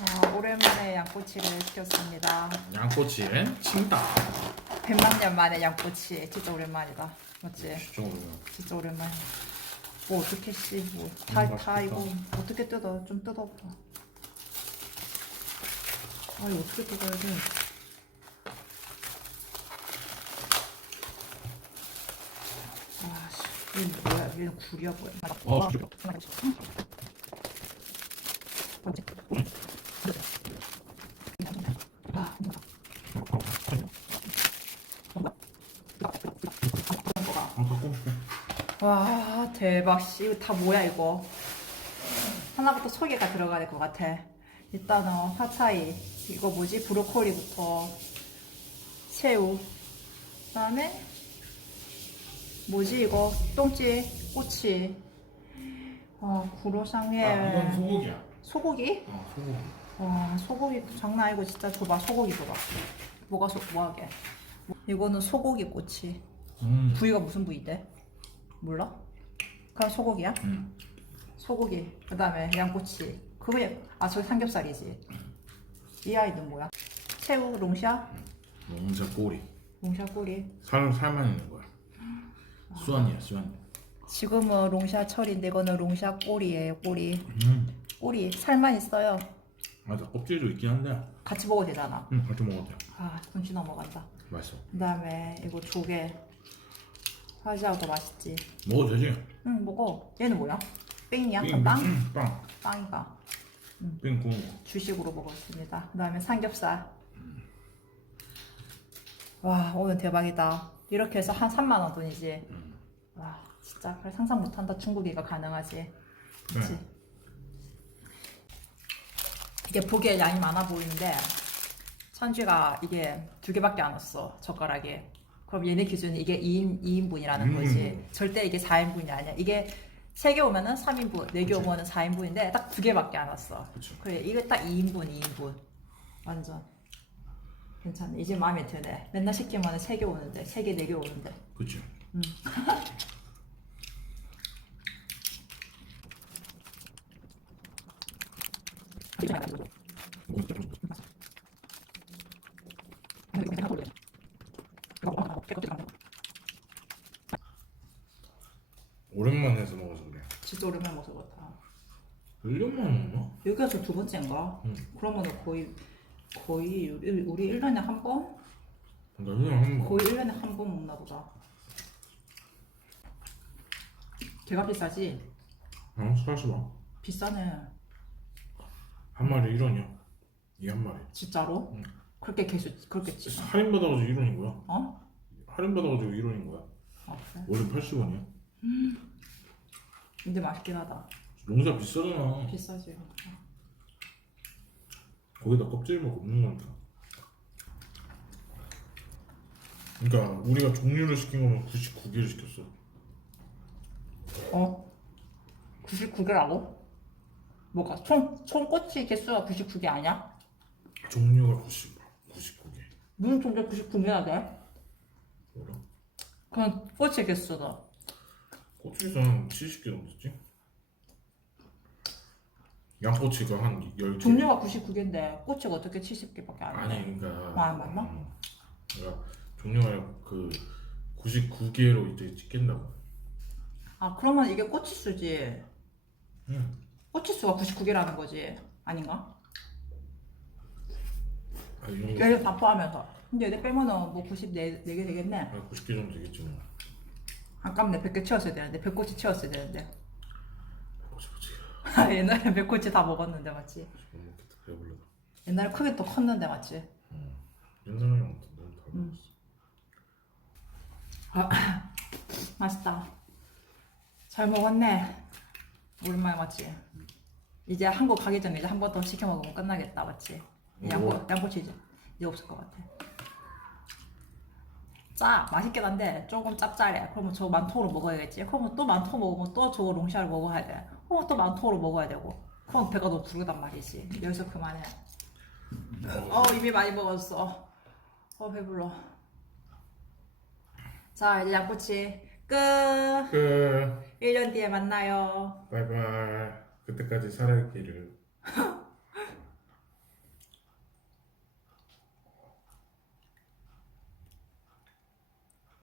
아, 오랜만에 양꼬치를 시켰습니다. 양꼬치엔 칭따. 100만 년 만에 양꼬치. 진짜 오랜만이다. 맞지? 진짜 오르네. 진짜 오랜만에. 뭐 어떻게 씨, 뭐. 다, 너무 다 맛있겠다. 이거 어떻게 뜯어? 좀 뜯어봐. 아, 이거 어떻게 뜯어야 돼? 아, 씨. 이거 뭐야? 얘는 굴이야, 뭐야? 어, 와. 진짜. 아, 아, 갖고 싶어. 와 대박. 씨 이거 다 뭐야 이거? 하나부터 소개가 들어가야 될 것 같아. 일단은 화차이. 이거 뭐지? 브로콜리부터. 새우. 그 다음에 뭐지 이거? 똥찌 꼬치. 어 구로상회 아, 이건 소고기야. 소고기? 어, 소고기. 와 소고기 장난 아니고 진짜 줘봐. 소고기 줘봐. 뭐가 소 뭐하게? 이거는 소고기 꼬치 음. 부위가 무슨 부위인데? 몰라? 그럼 소고기야? 음. 소고기 그 다음에 양꼬치 그게 아 저기 삼겹살이지 이 아이는 뭐야? 새우 롱샤? 롱자 꼬리. 롱샤 꼬리 살 살만 있는 거야. 수완이야, 수완. 지금은 롱샤 철인데 이거는 롱샤 꼬리예요 꼬리 음. 꼬리 살만 있어요 맞아, 껍질도 있긴 한데. 같이 먹어도 되잖아 음, 같이 먹어도 돼. 아 금치 넘어간다 맛있어. 그 다음에 이거 조개 화지하고 더 맛있지 먹어도 되지? 응 먹어 얘는 뭐야? 뺑이야? 삥, 그 빵? 음, 빵. 빵이가 삥 구운 거. 주식으로 먹었습니다. 그 다음에 삼겹살. 와, 오늘 대박이다. 이렇게 해서 한 3만 원 돈이지. 와, 진짜 그래, 상상 못한다. 중국이가 가능하지. 그치? 네. 이게 보기에 양이 많아 보이는데, 천쥐가 이게 두 개밖에 안 왔어. 젓가락이. 그럼 얘네 기준은 이게 2인, 2인분이라는 음. 거지. 절대 이게 4인분이 아니야. 이게 3개 오면은 3인분, 4개 그치. 오면은 4인분인데 딱두 개밖에 안 왔어. 그쵸. 그래 이거 딱 2인분 2인분 완전 괜찮네 이제 마음에 드네 맨날 시키면 3개 오는데 3개 4개 오는데 그치. 오랜만에 해서 먹어서 그래. 진짜 오랜만에 먹어서 그렇다 1년 만에 먹나? 여기 와서 두 번째인가? 응. 그러면은 거의 거의 우리 우리 1년에 한 번? 나 1년에 한 번. 거의 1년에 한 번 먹나 보다 개가 비싸지? 어, 사실 봐. 비싸네 한 마리 1원이야. 이 한 마리. 진짜로? 응. 그렇게 개수 그렇겠지 할인 받아가지고 1원인 거야. 어? 할인 받아가지고 1원인 거야. 아 그래? 원래 80원이야. 근데 맛있긴 하다 농사 비싸잖아. 비싸지 거기다 껍질만 굽는 거니까. 그러니까 우리가 종류를 시킨 거는 99개를 시켰어. 어? 99개라고? 뭐가? 총, 총 꼬치 개수가 99개 아니야? 종류가 90, 99개. 무슨 종류 99개나 돼? 그럼 꼬치 개수다. 꼬치에서는 70개 정도 됐지? 양꼬치가 한 10개. 종류가 99개인데 꼬치가 어떻게 70개밖에 안 돼? 아니 그러니까 아, 맞나? 음, 그러니까 종류가 그 99개로 이제 찍힌다고. 아 그러면 이게 꼬치수지. 응. 꼬치수가 99개라는 거지. 아닌가? 아, 이 정도. 얘를 다 포함해서. 근데 얘네 빼면은 뭐 94개 되겠네. 아, 90개 정도 되겠지 뭐. 아깝네 100개 채웠어야 되는데 100꼬치 채웠어야 되는데. 보지 보지. 옛날에 100꼬치 다 먹었는데 맞지? 못 먹겠다. 배불러다. 옛날에 크게 더 컸는데 맞지? 옛날이랑 너무 다르. 음. 맛있다. 잘 먹었네. 오랜만에 맞지? 이제 한국 가기 전에 이제 한 번 더 시켜 먹으면 끝나겠다, 맞지? 양꼬 오. 양꼬치 이제 이제 없을 것 같아. 짜 맛있긴 한데 조금 짭짤해. 그러면 저 만통으로 먹어야겠지. 그러면 또 만통 먹으면 또저 롱샤를 먹어야 돼. 그러면 또 만통으로 먹어야 되고. 그럼 배가 너무 부르단 말이지. 여기서 그만해. 어 이미 많이 먹었어. 어 배불러. 자 이제 양꼬치 끝. 끝. 1년 뒤에 만나요. 바이바이. 그때까지 살아있기를.